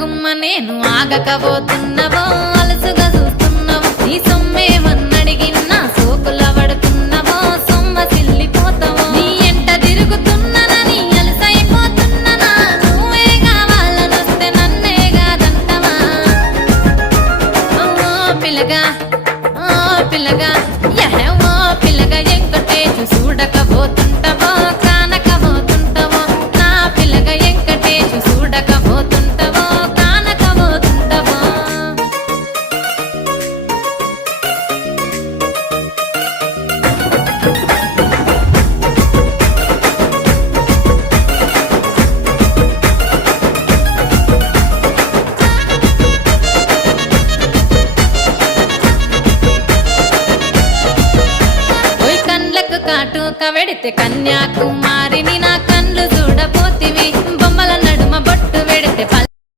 గుమ్మ నేను ఆగకపోతున్నవో అలసుగా చూస్తున్నవో నీ సొమ్మేమన్నడిగిన్నా సోకుల పడుతున్నవో సొమ్మ సిల్లిపోతావో నీ ఎంట తిరుగుతున్ననని అలసైపోతున్ననా నువ్వే కావాలనొస్తే నన్నే కాదంటవా ఓ పిల్లగా ఓ పిల్లగా యహో పిల్లగా ఎంకటేశు చూడకపోతుంటవో కానకపోతుంటవో నా పిల్లగా ఎంకటేశు చూడకపోతుంటవో కానకపోతుంటవో ఓయ్ కండ్లకు కాటుక వెడితే కన్యాకుమారి